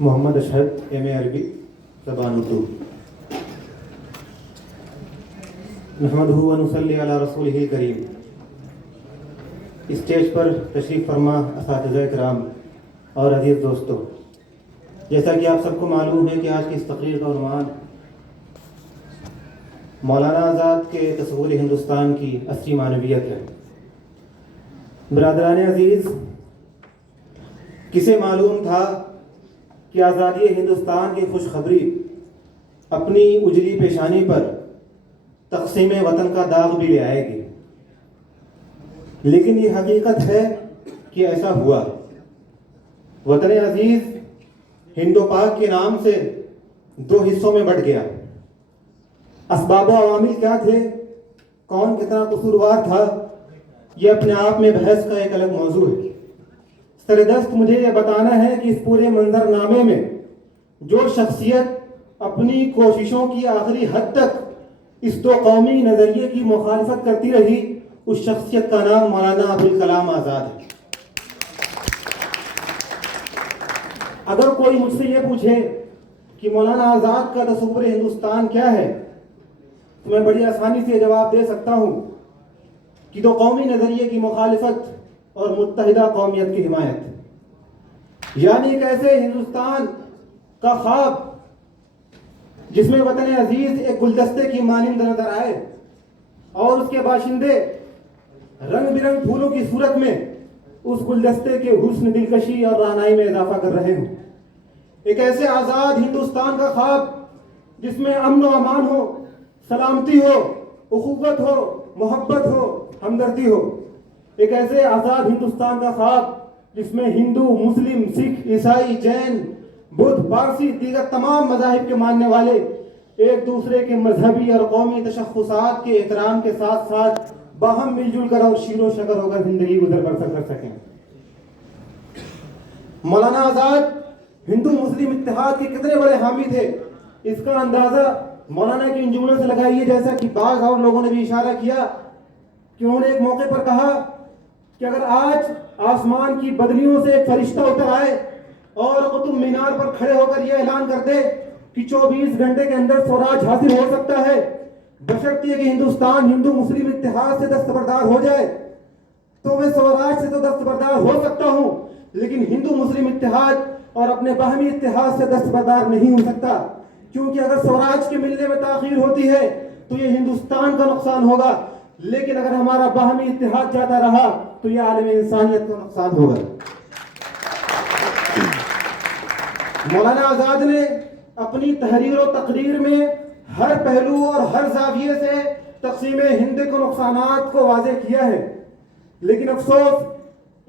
محمد اشہد M اے عربی زبان اردو. نحمدہ و نصلی علی رسولہ الکریم. اسٹیج پر تشریف فرما اساتذہ کرام اور عزیز دوستو، جیسا کہ آپ سب کو معلوم ہے کہ آج کی اس تقریر کا عنوان مولانا آزاد کے تصور ہندوستان کی اصلی معنویت ہے. برادران عزیز، کسے معلوم تھا کہ آزادی ہندوستان کی خوشخبری اپنی اجلی پیشانی پر تقسیم وطن کا داغ بھی لے آئے گی؟ لیکن یہ حقیقت ہے کہ ایسا ہوا. وطن عزیز ہند و پاک کے نام سے دو حصوں میں بٹ گیا. اسباب و عوامل کیا تھے، کون کتنا قصوروار تھا، یہ اپنے آپ میں بحث کا ایک الگ موضوع ہے. سردست مجھے یہ بتانا ہے کہ اس پورے منظر نامے میں جو شخصیت اپنی کوششوں کی آخری حد تک اس دو قومی نظریے کی مخالفت کرتی رہی، اس شخصیت کا نام مولانا ابوالکلام آزاد ہے. اگر کوئی مجھ سے یہ پوچھے کہ مولانا آزاد کا تصور ہندوستان کیا ہے، تو میں بڑی آسانی سے جواب دے سکتا ہوں کہ دو قومی نظریے کی مخالفت اور متحدہ قومیت کی حمایت، یعنی ایک ایسے ہندوستان کا خواب جس میں وطن عزیز ایک گلدستے کی مانند نظر آئے اور اس کے باشندے رنگ برنگ پھولوں کی صورت میں اس گلدستے کے حسن، دلکشی اور رعنائی میں اضافہ کر رہے ہوں. ایک ایسے آزاد ہندوستان کا خواب جس میں امن و امان ہو، سلامتی ہو، اخوت ہو، محبت ہو، ہمدردی ہو. ایک ایسے آزاد ہندوستان کا خواب جس میں ہندو، مسلم، سکھ، عیسائی، جین، بدھ، پارسی، دیگر تمام مذاہب کے ماننے والے ایک دوسرے کے مذہبی اور قومی تشخصات کے احترام کے ساتھ ساتھ باہم مل جل کر اور شیر و شکر ہو کر زندگی گزر کر سکیں. مولانا آزاد ہندو مسلم اتحاد کے کتنے بڑے حامی تھے، اس کا اندازہ مولانا کے ان جملوں سے لگائیے، جیسا کہ بعض اور لوگوں نے بھی اشارہ کیا کہ انہوں نے ایک موقع پر کہا کہ اگر آج آسمان کی بدلیوں سے ایک فرشتہ اتر آئے اور قطب مینار پر کھڑے ہو کر یہ اعلان کر دے کہ 24 گھنٹے کے اندر سوراج حاصل ہو سکتا ہے، بشرطیے کہ ہندوستان ہندو مسلم اتحاد سے دستبردار ہو جائے، تو میں سوراج سے تو دستبردار ہو سکتا ہوں، لیکن ہندو مسلم اتحاد اور اپنے باہمی اتحاد سے دستبردار نہیں ہو سکتا، کیونکہ اگر سوراج کے ملنے میں تاخیر ہوتی ہے تو یہ ہندوستان کا نقصان ہوگا، لیکن اگر ہمارا باہمی اتحاد جاتا رہا تو یہ عالم انسانیت کا نقصان ہوگا. مولانا آزاد نے اپنی تحریر و تقریر میں ہر پہلو اور ہر زاویے سے تقسیم ہند کے نقصانات کو واضح کیا ہے، لیکن افسوس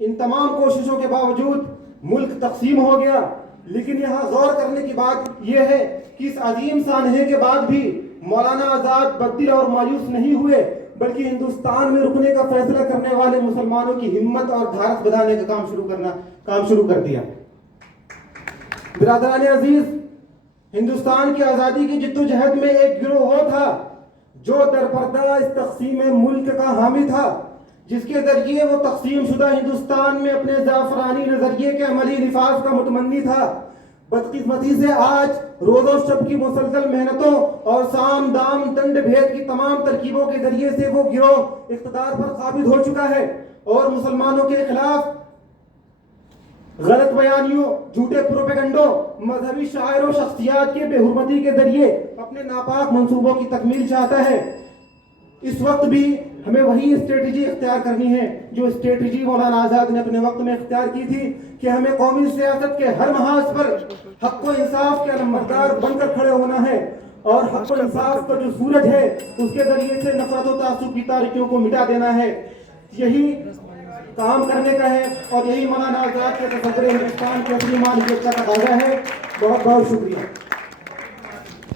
ان تمام کوششوں کے باوجود ملک تقسیم ہو گیا. لیکن یہاں غور کرنے کی بات یہ ہے کہ اس عظیم سانحے کے بعد بھی مولانا آزاد بددل اور مایوس نہیں ہوئے، بلکہ ہندوستان میں رکنے کا فیصلہ کرنے والے مسلمانوں کی ہمت اور دھارس بڑھانے کا کام شروع کر دیا. برادران عزیز، ہندوستان کی آزادی کی جدوجہد میں ایک گروہ وہ تھا جو درپردہ اس تقسیم ملک کا حامی تھا، جس کے ذریعے وہ تقسیم شدہ ہندوستان میں اپنے زعفرانی نظریے کے عملی نفاذ کا متمنی تھا. بدقسمتی سے آج روز و شب کی مسلسل محنتوں اور سام دام دنڈ بھید کی تمام ترکیبوں کے ذریعے سے وہ گروہ اقتدار پر قابض ہو چکا ہے اور مسلمانوں کے خلاف غلط بیانیوں، جھوٹے پروپیگنڈوں، مذہبی شاعر و شخصیات کے بے حرمتی کے ذریعے اپنے ناپاک منصوبوں کی تکمیل چاہتا ہے. اس وقت بھی ہمیں وہی اسٹریٹجی اختیار کرنی ہے جو اسٹریٹجی مولانا آزاد نے اپنے وقت میں اختیار کی تھی کہ ہمیں قومی سیاست کے ہر محاذ پر حق و انصاف کے علمبردار بن کر کھڑے ہونا ہے اور حق و انصاف کا جو سورج ہے اس کے ذریعے سے نفرت و تعصب کی تاریکیوں کو مٹا دینا ہے. یہی کام کرنے کا ہے اور یہی مولانا آزاد کے تصور ہندوستان کی اصلی معنویت کا تقاضا ہے. بہت بہت شکریہ.